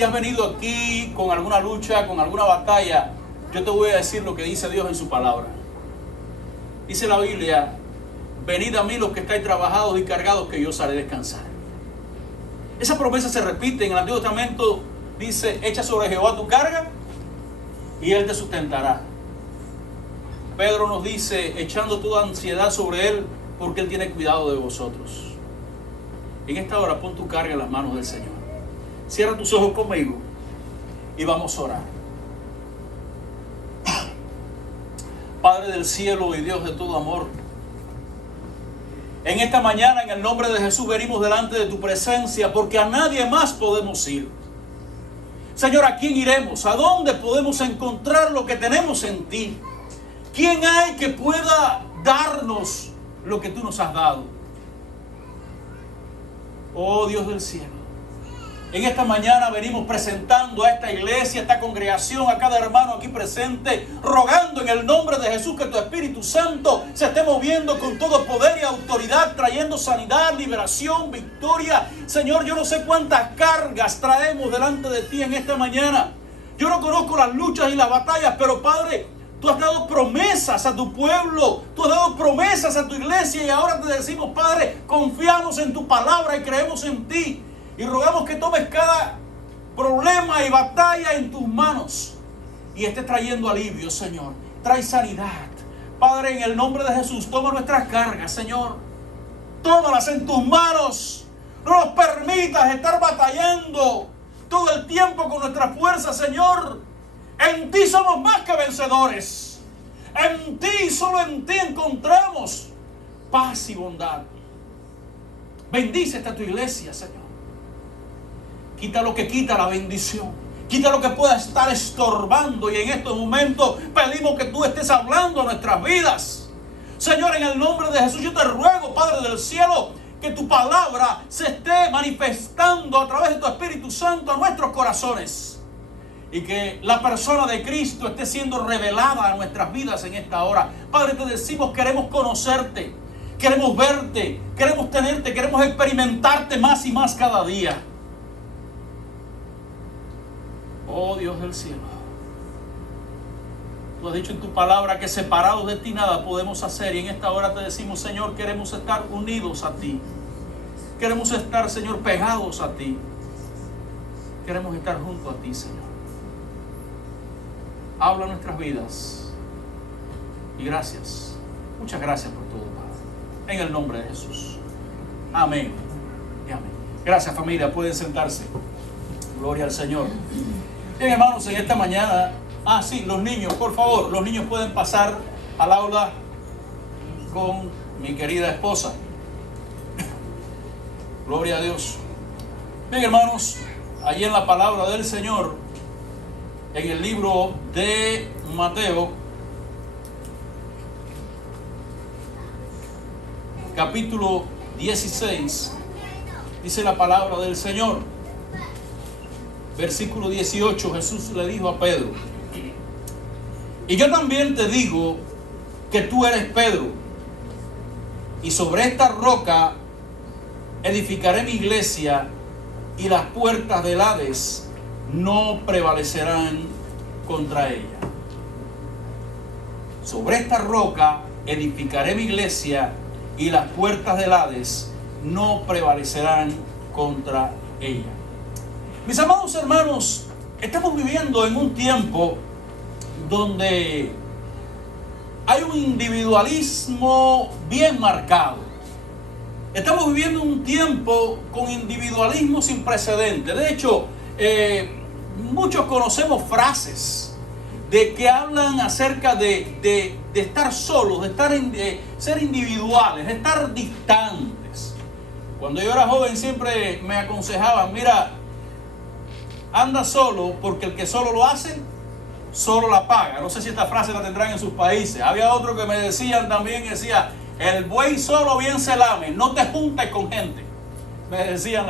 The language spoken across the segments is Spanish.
Si has venido aquí con alguna lucha, con alguna batalla, yo te voy a decir lo que dice Dios en su palabra. Dice la Biblia: venid a mí los que estáis trabajados y cargados, que yo os haré descansar. Esa promesa se repite en el Antiguo Testamento. Dice: echa sobre Jehová tu carga y Él te sustentará. Pedro nos dice: echando toda ansiedad sobre Él, porque Él tiene cuidado de vosotros. En esta hora pon tu carga en las manos del Señor. Cierra tus ojos conmigo y vamos a orar. Padre del cielo y Dios de todo amor, en esta mañana, en el nombre de Jesús, venimos delante de tu presencia, porque a nadie más podemos ir. Señor, ¿a quién iremos? ¿A dónde podemos encontrar lo que tenemos en ti? ¿Quién hay que pueda darnos lo que tú nos has dado? Oh Dios del cielo, en esta mañana venimos presentando a esta iglesia, a esta congregación, a cada hermano aquí presente, rogando en el nombre de Jesús que tu Espíritu Santo se esté moviendo con todo poder y autoridad, trayendo sanidad, liberación, victoria. Señor, yo no sé cuántas cargas traemos delante de ti en esta mañana. Yo no conozco las luchas y las batallas, pero Padre, tú has dado promesas a tu pueblo, tú has dado promesas a tu iglesia, y ahora te decimos, Padre, confiamos en tu palabra y creemos en ti. Y rogamos que tomes cada problema y batalla en tus manos y estés trayendo alivio, Señor. Trae sanidad. Padre, en el nombre de Jesús, toma nuestras cargas, Señor. Tómalas en tus manos. No nos permitas estar batallando todo el tiempo con nuestra fuerza, Señor. En ti somos más que vencedores. En ti, solo en ti encontramos paz y bondad. Bendice esta tu iglesia, Señor. Quita lo que quita la bendición. Quita lo que pueda estar estorbando. Y en estos momentos pedimos que tú estés hablando a nuestras vidas. Señor, en el nombre de Jesús, yo te ruego, Padre del cielo, que tu palabra se esté manifestando a través de tu Espíritu Santo a nuestros corazones. Y que la persona de Cristo esté siendo revelada a nuestras vidas en esta hora. Padre, te decimos, queremos conocerte, queremos verte, queremos tenerte, queremos experimentarte más y más cada día. Oh Dios del cielo, tú has dicho en tu palabra que separados de ti nada podemos hacer, y en esta hora te decimos, Señor, queremos estar unidos a ti. Queremos estar, Señor, pegados a ti. Queremos estar junto a ti, Señor. Habla nuestras vidas. Y gracias. Muchas gracias por todo, Padre. En el nombre de Jesús. Amén y amén. Gracias, familia. Pueden sentarse. Gloria al Señor. Bien, hermanos, en esta mañana... sí, los niños, por favor. Los niños pueden pasar al aula con mi querida esposa. Gloria a Dios. Bien, hermanos, allí en la palabra del Señor, en el libro de Mateo, capítulo 16, dice la palabra del Señor. Versículo 18, Jesús le dijo a Pedro: y yo también te digo que tú eres Pedro, y sobre esta roca edificaré mi iglesia, y las puertas del Hades no prevalecerán contra ella. Sobre esta roca edificaré mi iglesia, y las puertas del Hades no prevalecerán contra ella. Mis amados hermanos, estamos viviendo en un tiempo donde hay un individualismo bien marcado. Estamos viviendo un tiempo con individualismo sin precedentes. De hecho, muchos conocemos frases de que hablan acerca de estar solos, de ser individuales, de estar distantes. Cuando yo era joven siempre me aconsejaban: mira, anda solo, porque el que solo lo hace, solo la paga. No sé si esta frase la tendrán en sus países. Había otro que me decían también, decía: el buey solo bien se lame, no te juntes con gente. Me decían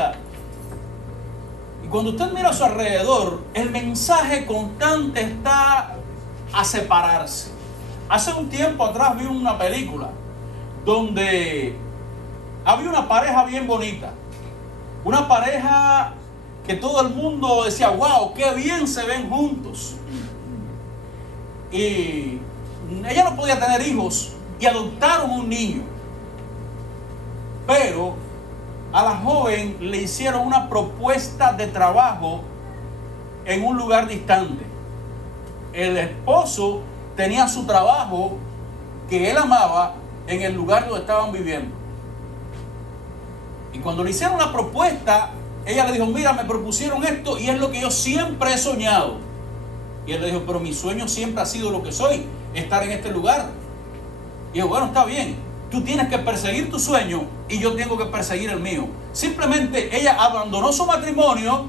Y cuando usted mira a su alrededor, el mensaje constante está a separarse. Hace un tiempo atrás vi una película donde había una pareja bien bonita. Una pareja que todo el mundo decía, wow, qué bien se ven juntos. Y ella no podía tener hijos y adoptaron un niño. Pero a la joven le hicieron una propuesta de trabajo en un lugar distante. El esposo tenía su trabajo que él amaba en el lugar donde estaban viviendo. Y cuando le hicieron la propuesta, ella le dijo, mira, me propusieron esto y es lo que yo siempre he soñado. Y él le dijo, pero mi sueño siempre ha sido lo que soy, estar en este lugar. Y yo, bueno, está bien, tú tienes que perseguir tu sueño y yo tengo que perseguir el mío. Simplemente ella abandonó su matrimonio,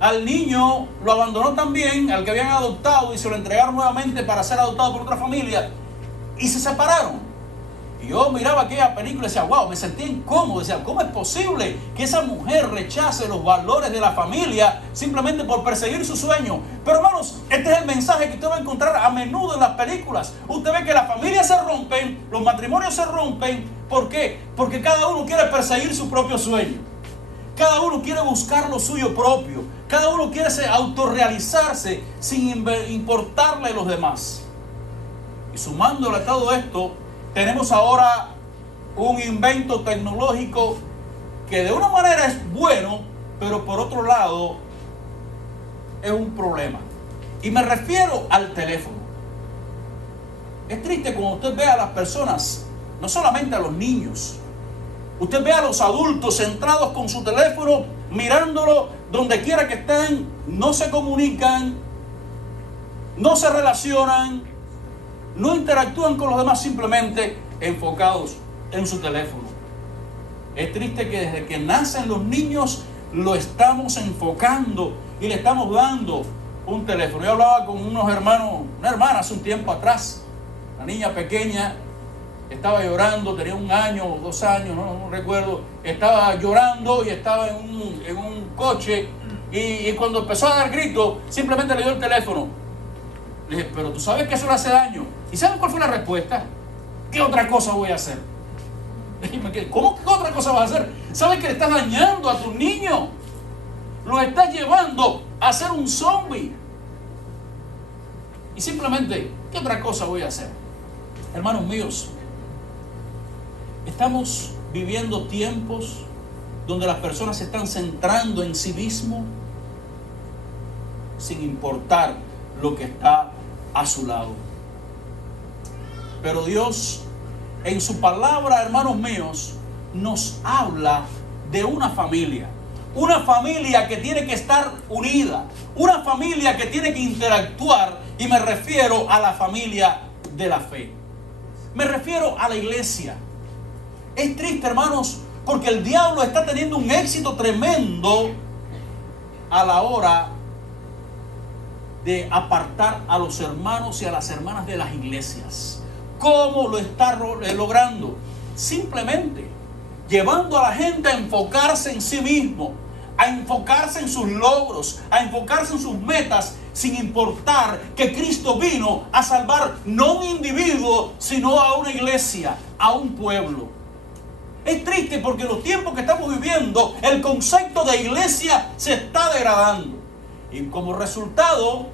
al niño lo abandonó también, al que habían adoptado, y se lo entregaron nuevamente para ser adoptado por otra familia, y se separaron. Y yo miraba aquella película y decía, wow, me sentía incómodo. Decía, ¿cómo es posible que esa mujer rechace los valores de la familia simplemente por perseguir su sueño? Pero hermanos, este es el mensaje que usted va a encontrar a menudo en las películas. Usted ve que las familias se rompen, los matrimonios se rompen. ¿Por qué? Porque cada uno quiere perseguir su propio sueño. Cada uno quiere buscar lo suyo propio. Cada uno quiere autorrealizarse sin importarle a los demás. Y sumándole a todo esto, tenemos ahora un invento tecnológico que de una manera es bueno, pero por otro lado es un problema. Y me refiero al teléfono. Es triste cuando usted ve a las personas, no solamente a los niños, usted ve a los adultos centrados con su teléfono, mirándolo donde quiera que estén, no se comunican, no se relacionan, no interactúan con los demás, simplemente enfocados en su teléfono. Es triste que desde que nacen los niños lo estamos enfocando y le estamos dando un teléfono. Yo hablaba con unos hermanos, una hermana hace un tiempo atrás, una niña pequeña, estaba llorando, tenía 1 año o 2 años, no recuerdo, estaba llorando y estaba en un coche y cuando empezó a dar gritos, simplemente le dio el teléfono. Le dije, pero tú sabes que eso le hace daño. ¿Y sabes cuál fue la respuesta? ¿Qué otra cosa voy a hacer? ¿Cómo que otra cosa vas a hacer? ¿Sabes que le estás dañando a tu niño? Lo estás llevando a ser un zombie. Y simplemente, ¿qué otra cosa voy a hacer? Hermanos míos, estamos viviendo tiempos donde las personas se están centrando en sí mismos sin importar lo que está a su lado. Pero Dios, en su palabra, hermanos míos, nos habla de una familia que tiene que estar unida, una familia que tiene que interactuar, y me refiero a la familia de la fe. Me refiero a la iglesia. Es triste, hermanos, porque el diablo está teniendo un éxito tremendo a la hora de apartar a los hermanos y a las hermanas de las iglesias. ¿Cómo lo está logrando? Simplemente llevando a la gente a enfocarse en sí mismo, a enfocarse en sus logros, a enfocarse en sus metas, sin importar que Cristo vino a salvar no a un individuo, sino a una iglesia, a un pueblo. Es triste porque en los tiempos que estamos viviendo, el concepto de iglesia se está degradando. Y como resultado,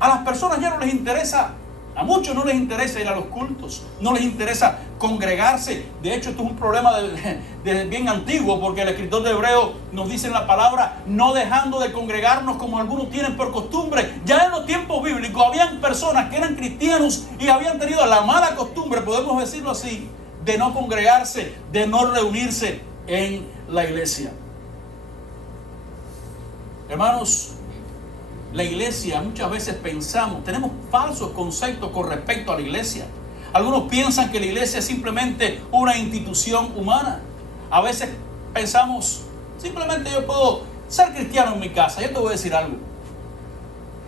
a las personas ya no les interesa, a muchos no les interesa ir a los cultos, no les interesa congregarse. De hecho, esto es un problema de bien antiguo, porque el escritor de Hebreo nos dice en la palabra, no dejando de congregarnos como algunos tienen por costumbre. Ya en los tiempos bíblicos habían personas que eran cristianos y habían tenido la mala costumbre, podemos decirlo así, de no congregarse, de no reunirse en la iglesia. Hermanos, la iglesia, muchas veces pensamos, tenemos falsos conceptos con respecto a la iglesia. Algunos piensan que la iglesia es simplemente una institución humana. A veces pensamos, simplemente yo puedo ser cristiano en mi casa. Yo te voy a decir algo.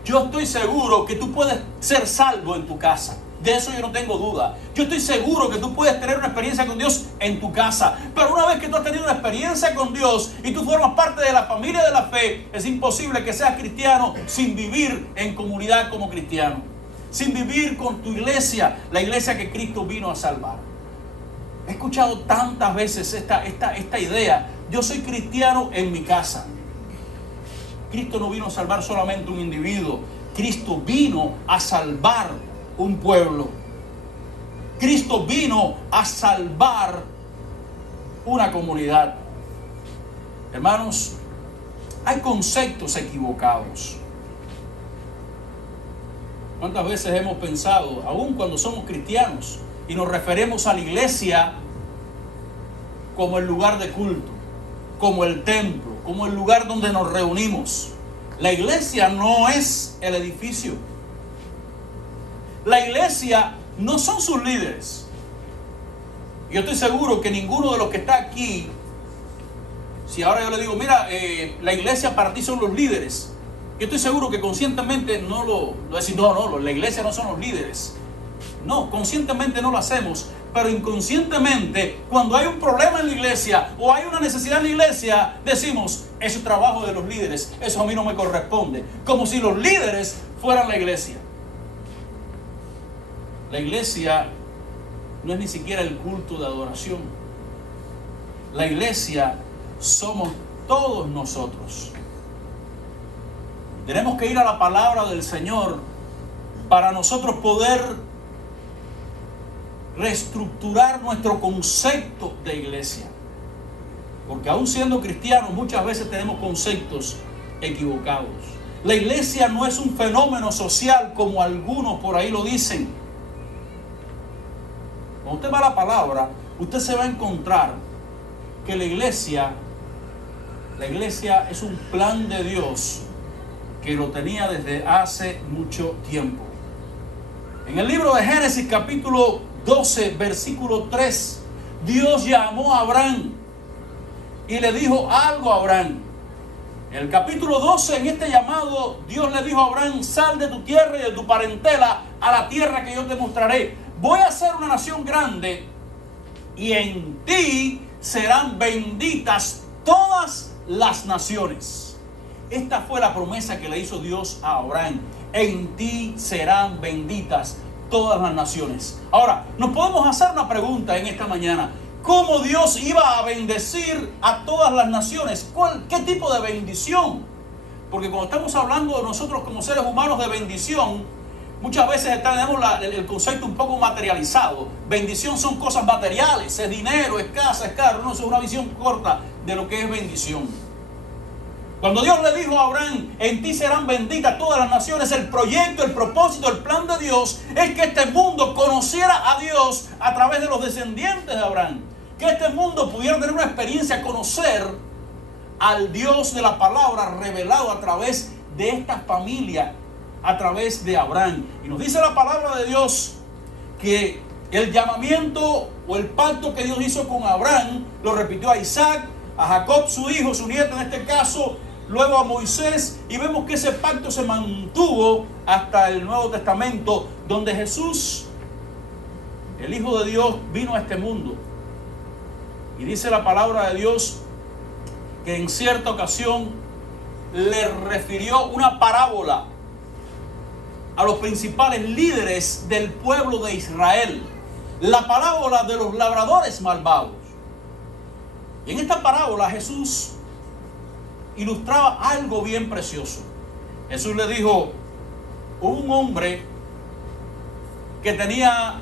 Yo estoy seguro que tú puedes ser salvo en tu casa. De eso yo no tengo duda. Yo estoy seguro que tú puedes tener una experiencia con Dios en tu casa. Pero una vez que tú has tenido una experiencia con Dios y tú formas parte de la familia de la fe, es imposible que seas cristiano sin vivir en comunidad como cristiano. Sin vivir con tu iglesia, la iglesia que Cristo vino a salvar. He escuchado tantas veces esta idea. Yo soy cristiano en mi casa. Cristo no vino a salvar solamente un individuo. Cristo vino a salvar un pueblo. Cristo vino a salvar una comunidad. Hermanos, hay conceptos equivocados. ¿Cuántas veces hemos pensado, aun cuando somos cristianos, y nos referimos a la iglesia como el lugar de culto, como el templo, como el lugar donde nos reunimos? La iglesia no es el edificio. La iglesia no son sus líderes. Yo estoy seguro que ninguno de los que está aquí, si ahora yo le digo, mira, la iglesia para ti son los líderes, yo estoy seguro que conscientemente no lo decimos, no, la iglesia no son los líderes. No, conscientemente no lo hacemos, pero inconscientemente, cuando hay un problema en la iglesia o hay una necesidad en la iglesia, decimos, es el trabajo de los líderes, eso a mí no me corresponde. Como si los líderes fueran la iglesia. La iglesia no es ni siquiera el culto de adoración. La iglesia somos todos nosotros. Tenemos que ir a la palabra del Señor para nosotros poder reestructurar nuestro concepto de iglesia. Porque aún siendo cristianos, muchas veces tenemos conceptos equivocados. La iglesia no es un fenómeno social como algunos por ahí lo dicen. Cuando usted va a la palabra, usted se va a encontrar que la iglesia es un plan de Dios que lo tenía desde hace mucho tiempo. En el libro de Génesis capítulo 12, versículo 3, Dios llamó a Abraham y le dijo algo a Abraham. En el capítulo 12, en este llamado, Dios le dijo a Abraham, sal de tu tierra y de tu parentela a la tierra que yo te mostraré. Voy a hacer una nación grande y en ti serán benditas todas las naciones. Esta fue la promesa que le hizo Dios a Abraham. En ti serán benditas todas las naciones. Ahora, nos podemos hacer una pregunta en esta mañana. ¿Cómo Dios iba a bendecir a todas las naciones? ¿Qué tipo de bendición? Porque cuando estamos hablando de nosotros como seres humanos de bendición, muchas veces tenemos el concepto un poco materializado. Bendición son cosas materiales, es dinero, es casa, es carro. No, es una visión corta de lo que es bendición. Cuando Dios le dijo a Abraham, en ti serán benditas todas las naciones, el proyecto, el propósito, el plan de Dios es que este mundo conociera a Dios a través de los descendientes de Abraham. Que este mundo pudiera tener una experiencia, conocer al Dios de la palabra revelado a través de esta familia, a través de Abraham. Y nos dice la palabra de Dios que el llamamiento o el pacto que Dios hizo con Abraham lo repitió a Isaac, a Jacob su hijo, su nieto en este caso, luego a Moisés, y vemos que ese pacto se mantuvo hasta el Nuevo Testamento, donde Jesús, el Hijo de Dios, vino a este mundo. Y dice la palabra de Dios que en cierta ocasión le refirió una parábola a los principales líderes del pueblo de Israel, la parábola de los labradores malvados. Y en esta parábola Jesús ilustraba algo bien precioso. Jesús le dijo, hubo un hombre que tenía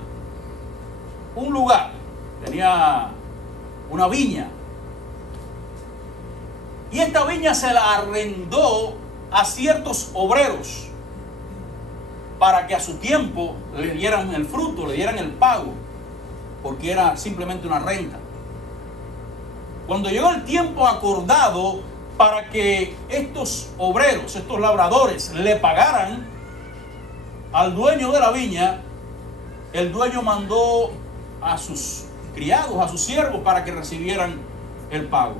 un lugar, tenía una viña, y esta viña se la arrendó a ciertos obreros para que a su tiempo le dieran el fruto, le dieran el pago, porque era simplemente una renta. Cuando llegó el tiempo acordado para que estos obreros, estos labradores, le pagaran al dueño de la viña, el dueño mandó a sus criados, a sus siervos, para que recibieran el pago.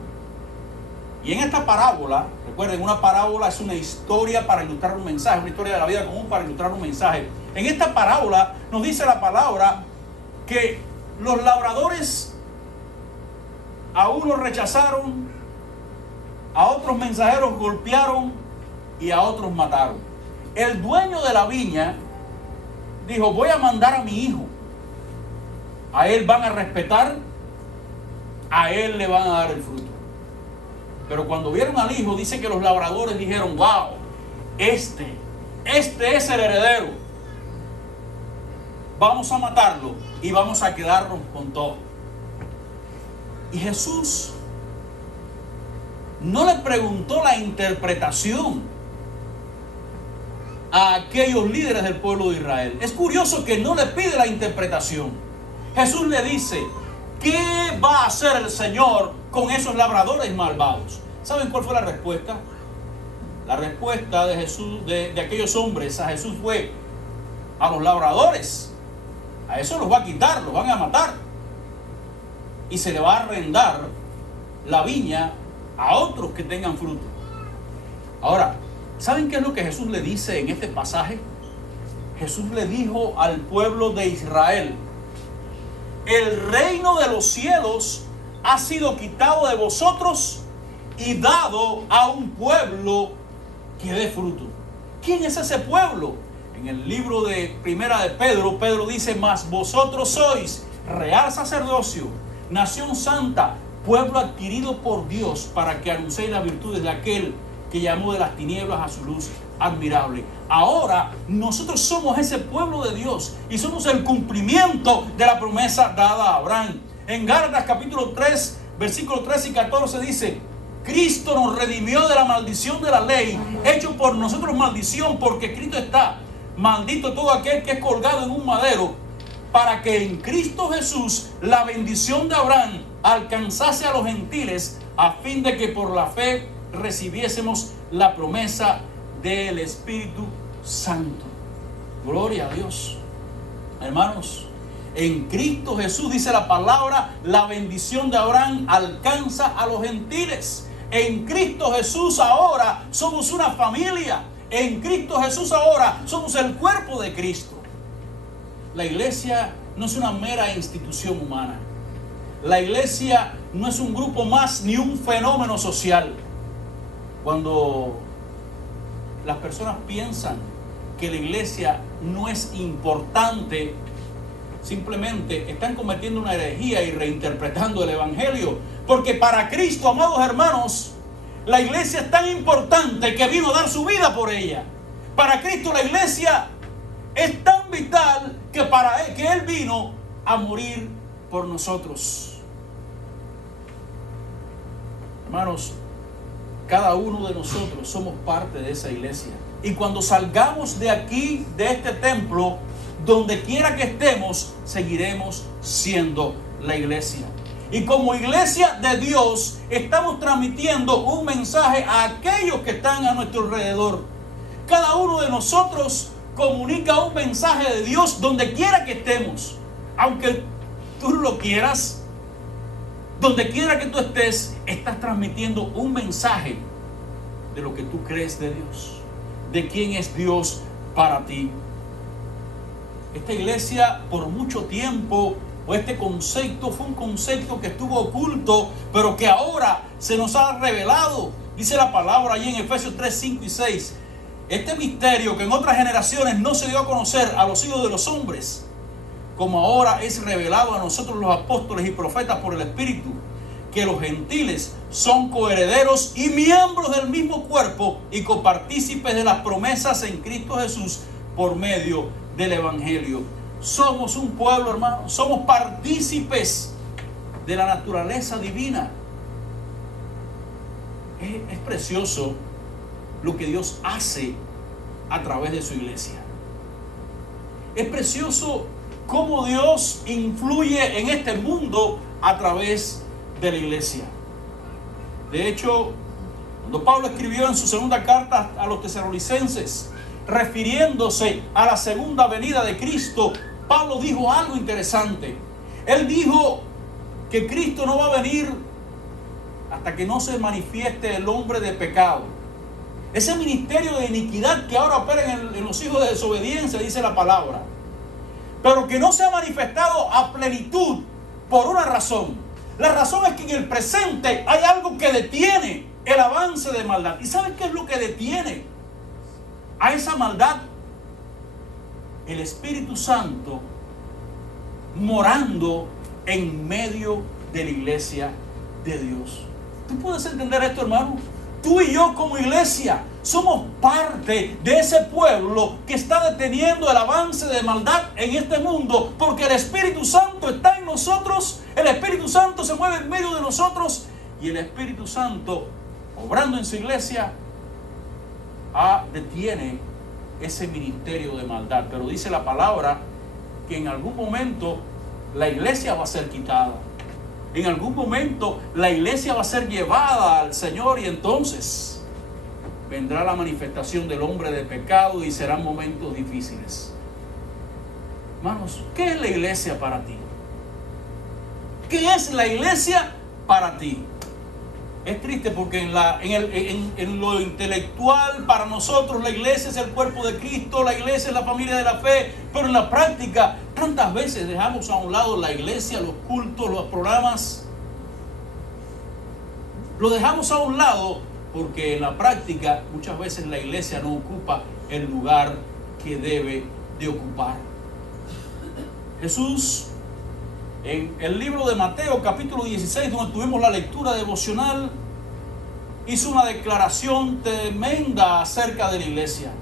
Y en esta parábola, recuerden, una parábola es una historia para ilustrar un mensaje, una historia de la vida común para ilustrar un mensaje. En esta parábola nos dice la palabra que los labradores a unos rechazaron, a otros mensajeros golpearon y a otros mataron. El dueño de la viña dijo, voy a mandar a mi hijo. A él van a respetar, a él le van a dar el fruto. Pero cuando vieron al hijo, dice que los labradores dijeron: wow, este es el heredero. Vamos a matarlo y vamos a quedarnos con todo. Y Jesús no le preguntó la interpretación a aquellos líderes del pueblo de Israel. Es curioso que no le pide la interpretación. Jesús le dice: ¿qué va a hacer el Señor con esos labradores malvados? ¿Saben cuál fue la respuesta? La respuesta de Jesús, de aquellos hombres a Jesús fue: a los labradores, a eso los va a quitar, los van a matar. Y se le va a arrendar la viña a otros que tengan fruto. Ahora, ¿saben qué es lo que Jesús le dice en este pasaje? Jesús le dijo al pueblo de Israel: el reino de los cielos ha sido quitado de vosotros y dado a un pueblo que dé fruto. ¿Quién es ese pueblo? En el libro de Primera de Pedro, Pedro dice: mas vosotros sois real sacerdocio, nación santa, pueblo adquirido por Dios, para que anunciéis las virtudes de aquel que llamó de las tinieblas a su luz admirable. Ahora nosotros somos ese pueblo de Dios y somos el cumplimiento de la promesa dada a Abraham. En Gálatas capítulo 3, versículos 13 y 14 dice: Cristo nos redimió de la maldición de la ley, hecho por nosotros maldición, porque escrito está: maldito todo aquel que es colgado en un madero, para que en Cristo Jesús la bendición de Abraham alcanzase a los gentiles, a fin de que por la fe recibiésemos la promesa del Espíritu Santo. Gloria a Dios. Hermanos, en Cristo Jesús, dice la palabra, la bendición de Abraham alcanza a los gentiles. En Cristo Jesús ahora somos una familia. En Cristo Jesús ahora somos el cuerpo de Cristo. La iglesia no es una mera institución humana. La iglesia no es un grupo más ni un fenómeno social. Cuando las personas piensan que la iglesia no es importante, simplemente están cometiendo una herejía y reinterpretando el evangelio. Porque para Cristo, amados hermanos, la iglesia es tan importante que vino a dar su vida por ella. Para Cristo la iglesia es tan vital que Él vino a morir por nosotros. Hermanos, cada uno de nosotros somos parte de esa iglesia. Y cuando salgamos de aquí, de este templo, donde quiera que estemos, seguiremos siendo la iglesia. Y como iglesia de Dios, estamos transmitiendo un mensaje a aquellos que están a nuestro alrededor. Cada uno de nosotros comunica un mensaje de Dios donde quiera que estemos. Aunque tú no lo quieras, donde quiera que tú estés, estás transmitiendo un mensaje de lo que tú crees de Dios, de quién es Dios para ti. Esta iglesia por mucho tiempo, o este concepto fue un concepto que estuvo oculto, pero que ahora se nos ha revelado. Dice la palabra allí en Efesios 3, 5 y 6. Este misterio que en otras generaciones no se dio a conocer a los hijos de los hombres, como ahora es revelado a nosotros los apóstoles y profetas por el Espíritu, que los gentiles son coherederos y miembros del mismo cuerpo y copartícipes de las promesas en Cristo Jesús por medio del Evangelio. Somos un pueblo, hermano, somos partícipes de la naturaleza divina. Es precioso lo que Dios hace a través de su iglesia. Es precioso cómo Dios influye en este mundo a través de la iglesia. De hecho, cuando Pablo escribió en su segunda carta a los tesalonicenses, refiriéndose a la segunda venida de Cristo, Pablo dijo algo interesante. Él dijo que Cristo no va a venir hasta que no se manifieste el hombre de pecado. Ese ministerio de iniquidad que ahora opera en los hijos de desobediencia, dice la palabra, pero que no se ha manifestado a plenitud por una razón. La razón es que en el presente hay algo que detiene el avance de maldad. ¿Y saben qué es lo que detiene a esa maldad? El Espíritu Santo morando en medio de la iglesia de Dios. ¿Tú puedes entender esto, hermano? Tú y yo como iglesia somos parte de ese pueblo que está deteniendo el avance de maldad en este mundo, porque el Espíritu Santo está en nosotros, el Espíritu Santo se mueve en medio de nosotros y el Espíritu Santo, obrando en su iglesia, detiene ese ministerio de maldad. Pero dice la palabra que en algún momento la iglesia va a ser quitada. En algún momento la iglesia va a ser llevada al Señor y entonces vendrá la manifestación del hombre de pecado y serán momentos difíciles. Hermanos, ¿qué es la iglesia para ti? ¿Qué es la iglesia para ti? Es triste porque en lo intelectual para nosotros la iglesia es el cuerpo de Cristo, la iglesia es la familia de la fe, pero en la práctica tantas veces dejamos a un lado la iglesia, los cultos, los programas. Lo dejamos a un lado porque en la práctica muchas veces la iglesia no ocupa el lugar que debe de ocupar. Jesús, en el libro de Mateo capítulo 16, donde tuvimos la lectura devocional, hizo una declaración tremenda acerca de la iglesia.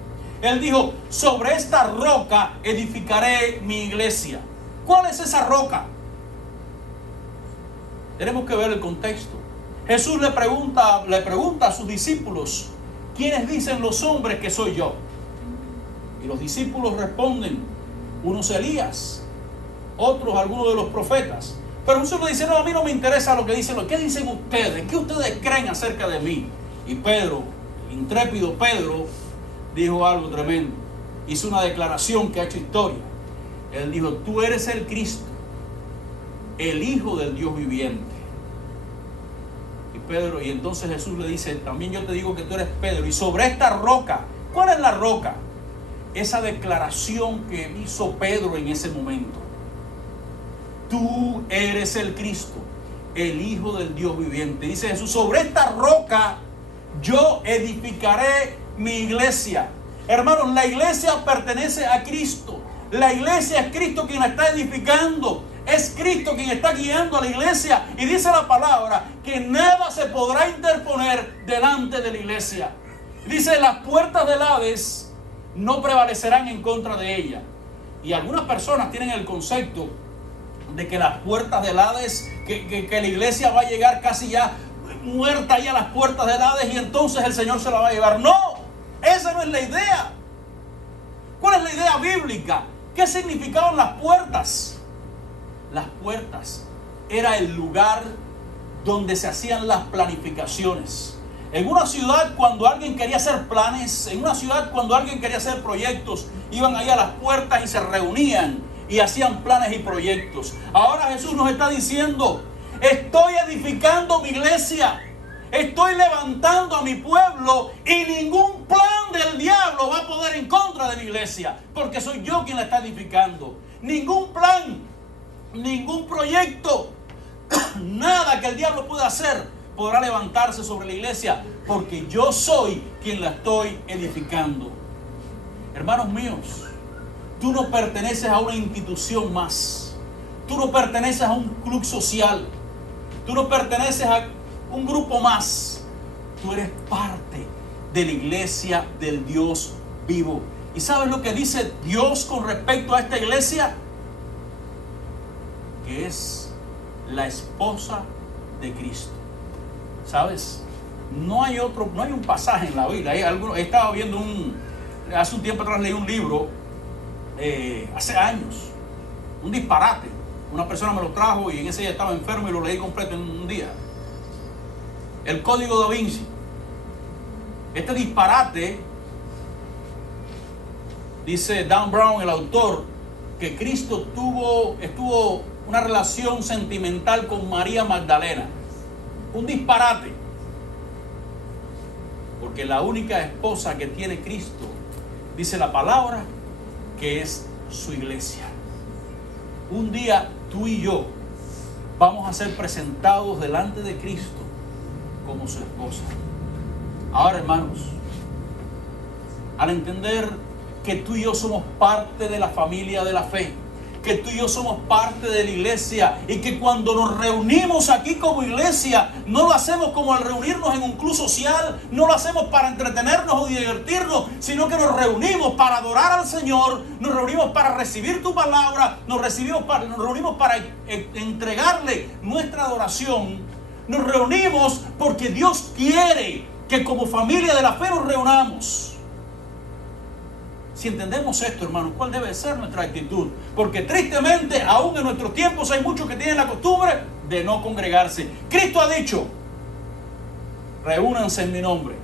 Él dijo: sobre esta roca edificaré mi iglesia. ¿Cuál es esa roca? Tenemos que ver el contexto. Jesús le pregunta a sus discípulos: ¿quiénes dicen los hombres que soy yo? Y los discípulos responden: unos Elías, otros algunos de los profetas. Pero Jesús le dice: no, a mí no me interesa lo que dicen. ¿Qué dicen ustedes? ¿Qué ustedes creen acerca de mí? Y Pedro, el intrépido Pedro, dijo algo tremendo. Hizo una declaración que ha hecho historia. Él dijo: tú eres el Cristo, el Hijo del Dios viviente. Y entonces Jesús le dice: también yo te digo que tú eres Pedro, y sobre esta roca. ¿Cuál es la roca? Esa declaración que hizo Pedro en ese momento. Tú eres el Cristo, el Hijo del Dios viviente. Dice Jesús: sobre esta roca yo edificaré mi iglesia. Hermanos, la iglesia pertenece a Cristo. La iglesia es Cristo quien la está edificando. Es Cristo quien está guiando a la iglesia. Y dice la palabra que nada se podrá interponer delante de la iglesia. Dice: las puertas del Hades no prevalecerán en contra de ella. Y algunas personas tienen el concepto de que las puertas del Hades, que la iglesia va a llegar casi ya muerta ahí a las puertas del Hades y entonces el Señor se la va a llevar. No, esa no es la idea. ¿Cuál es la idea bíblica? ¿Qué significaban las puertas? Las puertas era el lugar donde se hacían las planificaciones. En una ciudad, cuando alguien quería hacer planes, en una ciudad cuando alguien quería hacer proyectos, iban ahí a las puertas y se reunían y hacían planes y proyectos. Ahora Jesús nos está diciendo: estoy edificando mi iglesia, estoy levantando a mi pueblo y ningún plan del diablo va a poder en contra de mi iglesia, porque soy yo quien la está edificando. Ningún plan, ningún proyecto, nada que el diablo pueda hacer podrá levantarse sobre la iglesia, porque yo soy quien la estoy edificando. Hermanos míos, tú no perteneces a una institución más. Tú no perteneces a un club social. Tú no perteneces a un grupo más. Tú eres parte de la iglesia del Dios vivo. ¿Y sabes lo que dice Dios con respecto a esta iglesia? Que es la esposa de Cristo. ¿Sabes? No hay un pasaje en la Biblia. Estaba viendo hace un tiempo atrás leí un libro, hace años, un disparate. Una persona me lo trajo y en ese día estaba enfermo y lo leí completo en un día. El Código Da Vinci. Este disparate, dice Dan Brown, el autor, que Cristo estuvo una relación sentimental con María Magdalena. Un disparate. Porque la única esposa que tiene Cristo, dice la palabra, que es su iglesia. Un día tú y yo vamos a ser presentados delante de Cristo como su esposa. Ahora, hermanos, al entender que tú y yo somos parte de la familia de la fe, que tú y yo somos parte de la iglesia y que cuando nos reunimos aquí como iglesia, no lo hacemos como al reunirnos en un club social, no lo hacemos para entretenernos o divertirnos, sino que nos reunimos para adorar al Señor, nos reunimos para recibir tu palabra, nos reunimos para entregarle nuestra adoración, nos reunimos porque Dios quiere que como familia de la fe nos reunamos. Si entendemos esto, hermanos, ¿cuál debe ser nuestra actitud? Porque tristemente, aún en nuestros tiempos, hay muchos que tienen la costumbre de no congregarse. Cristo ha dicho: reúnanse en mi nombre.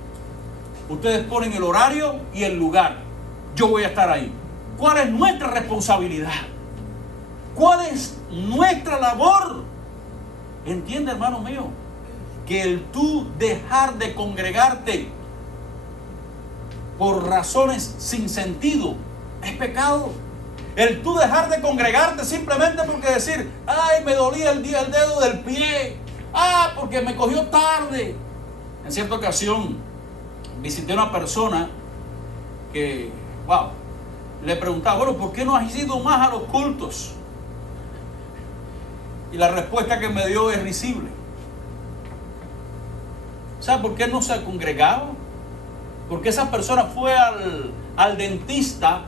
Ustedes ponen el horario y el lugar. Yo voy a estar ahí. ¿Cuál es nuestra responsabilidad? ¿Cuál es nuestra labor? Entiende, hermano mío, que el tú dejar de congregarte por razones sin sentido es pecado. El tú dejar de congregarte simplemente porque decir: ay, me dolía el dedo del pie, porque me cogió tarde. En cierta ocasión visité a una persona que, le preguntaba: bueno, ¿por qué no has ido más a los cultos? Y la respuesta que me dio es risible. ¿Sabe por qué no se congregaba? Porque esa persona fue al dentista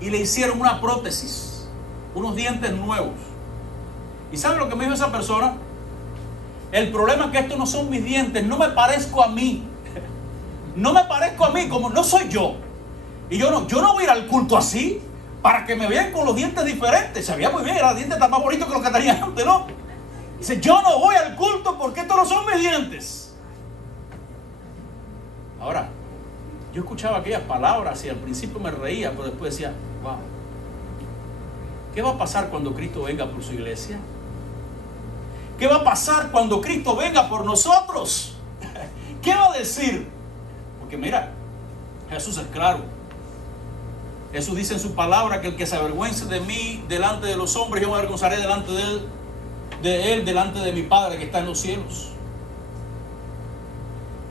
y le hicieron una prótesis, unos dientes nuevos. ¿Y sabe lo que me dijo esa persona? El problema es que estos no son mis dientes, no me parezco a mí. No me parezco a mí, como no soy yo. Y yo no voy a ir al culto así, para que me vean con los dientes diferentes. Se veía muy bien, los dientes están más bonitos que los que tenía antes, ¿no? Dice: yo no voy al culto porque estos no son mis dientes. Ahora, yo escuchaba aquellas palabras y al principio me reía, pero después decía: wow, ¿qué va a pasar cuando Cristo venga por su iglesia? ¿Qué va a pasar cuando Cristo venga por nosotros? ¿Qué va a decir? Porque mira, Jesús es claro. Jesús dice en su palabra que el que se avergüence de mí delante de los hombres, yo me avergonzaré delante de él delante de mi Padre que está en los cielos.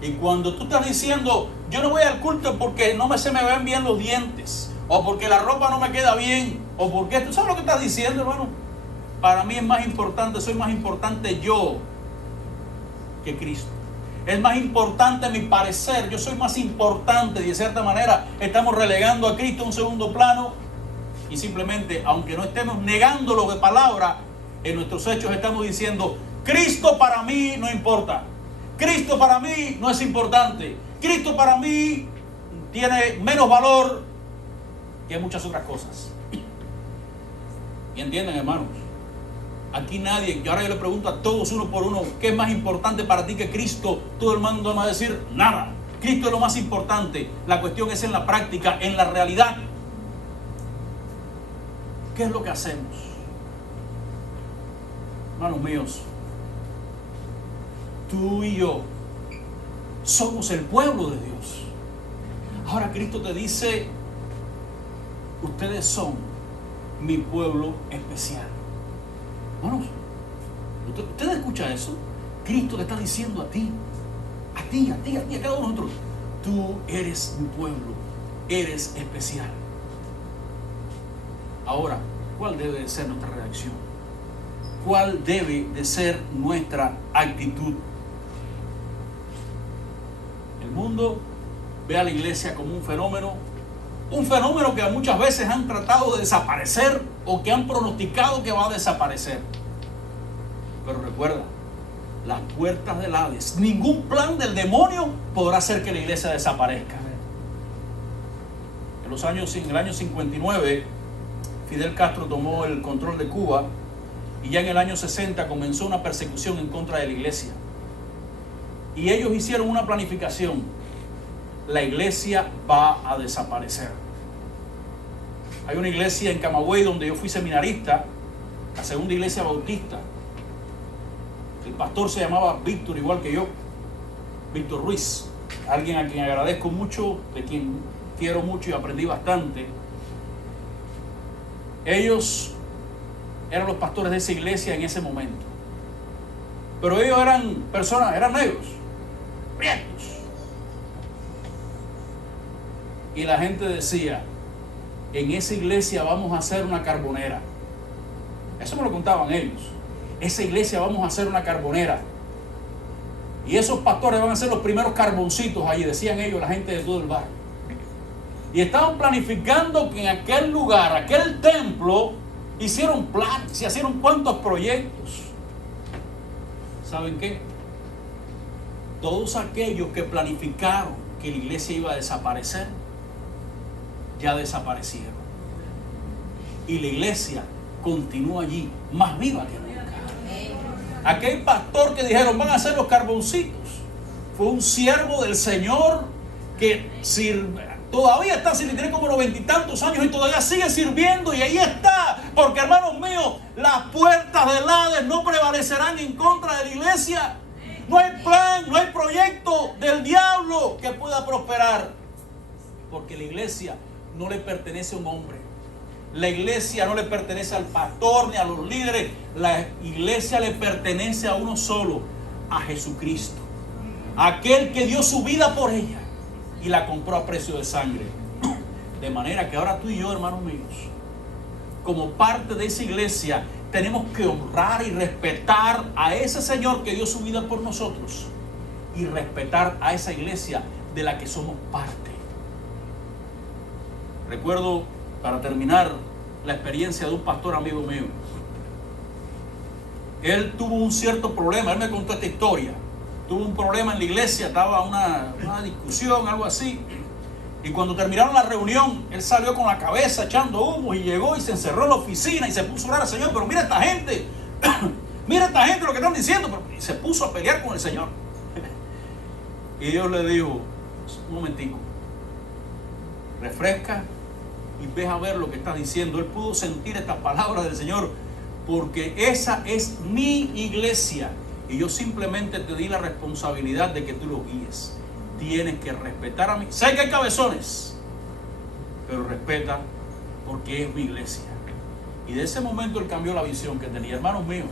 Y cuando tú estás diciendo: yo no voy al culto porque no se me ven bien los dientes, o porque la ropa no me queda bien, o porque tú sabes lo que estás diciendo, hermano. Para mí es más importante, soy más importante yo que Cristo. Es más importante mi parecer, yo soy más importante. De cierta manera estamos relegando a Cristo a un segundo plano y simplemente, aunque no estemos negándolo de palabra, en nuestros hechos estamos diciendo: Cristo para mí no importa. Cristo para mí no es importante. Cristo para mí tiene menos valor que muchas otras cosas. ¿Y entienden, hermanos? Aquí nadie, yo ahora yo le pregunto a todos uno por uno: ¿qué es más importante para ti que Cristo? Todo el mundo va a decir: nada. Cristo es lo más importante. La cuestión es en la práctica, en la realidad. ¿Qué es lo que hacemos? Hermanos míos, tú y yo somos el pueblo de Dios. Ahora Cristo te dice: ustedes son mi pueblo especial. Hermanos, ¿usted escucha eso? Cristo le está diciendo a ti, a cada uno de nosotros: tú eres mi pueblo, eres especial. Ahora, ¿cuál debe de ser nuestra reacción? ¿Cuál debe de ser nuestra actitud? El mundo ve a la iglesia como un fenómeno que muchas veces han tratado de desaparecer o que han pronosticado que va a desaparecer. Pero recuerda, las puertas del Hades, ningún plan del demonio podrá hacer que la iglesia desaparezca. En el año 59, Fidel Castro tomó el control de Cuba y ya en el año 60 comenzó una persecución en contra de la iglesia. Y ellos hicieron una planificación: la iglesia va a desaparecer. Hay una iglesia en Camagüey donde yo fui seminarista, la segunda iglesia bautista. El pastor se llamaba Víctor, igual que yo, Víctor Ruiz, alguien a quien agradezco mucho, de quien quiero mucho y aprendí bastante. Ellos eran los pastores de esa iglesia en ese momento. Pero ellos eran personas, eran negros, prietos. Y la gente decía: en esa iglesia vamos a hacer una carbonera. Eso me lo contaban ellos. Esa iglesia vamos a hacer una carbonera. Y esos pastores van a ser los primeros carboncitos allí, decían ellos, la gente de todo el barrio. Y estaban planificando que en aquel lugar, aquel templo, hicieron planes, se hicieron cuantos proyectos. ¿Saben qué? Todos aquellos que planificaron que la iglesia iba a desaparecer, ya desaparecieron. Y la iglesia continúa allí, más viva que nunca. Aquel pastor que dijeron van a hacer los carboncitos, fue un siervo del Señor que todavía está, si le tiene como 90 y tantos años y todavía sigue sirviendo, y ahí está, porque hermanos míos, las puertas del Hades no prevalecerán en contra de la iglesia. No hay plan, no hay proyecto del diablo que pueda prosperar, porque la iglesia no le pertenece a un hombre. La iglesia no le pertenece al pastor ni a los líderes. La iglesia le pertenece a uno solo, a Jesucristo, aquel que dio su vida por ella y la compró a precio de sangre. De manera que ahora tú y yo, hermanos míos, como parte de esa iglesia, tenemos que honrar y respetar a ese Señor que dio su vida por nosotros, y respetar a esa iglesia de la que somos parte. Recuerdo, para terminar, la experiencia de un pastor amigo mío. Él tuvo un cierto problema, él me contó esta historia. Tuvo un problema en la iglesia, estaba una discusión, algo así. Y cuando terminaron la reunión, él salió con la cabeza echando humo y llegó y se encerró en la oficina y se puso a orar al Señor. Pero mira esta gente, mira esta gente lo que están diciendo. Y se puso a pelear con el Señor. Y Dios le dijo, un momentico, refresca y ves a ver lo que está diciendo. Él pudo sentir estas palabras del Señor, porque esa es mi iglesia y yo simplemente te di la responsabilidad de que tú lo guíes. Tienes que respetar a mí. Sé que hay cabezones, pero respeta, porque es mi iglesia. Y de ese momento él cambió la visión que tenía. Hermanos míos,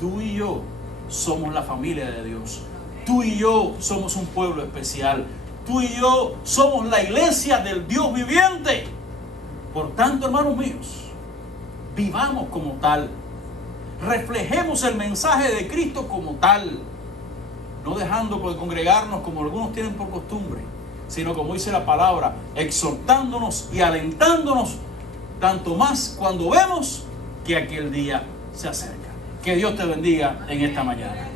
tú y yo somos la familia de Dios. Tú y yo somos un pueblo especial. Tú y yo somos la iglesia del Dios viviente. Por tanto, hermanos míos, vivamos como tal. Reflejemos el mensaje de Cristo como tal. No dejando de congregarnos como algunos tienen por costumbre, sino como dice la palabra, exhortándonos y alentándonos, tanto más cuando vemos que aquel día se acerca. Que Dios te bendiga en esta mañana.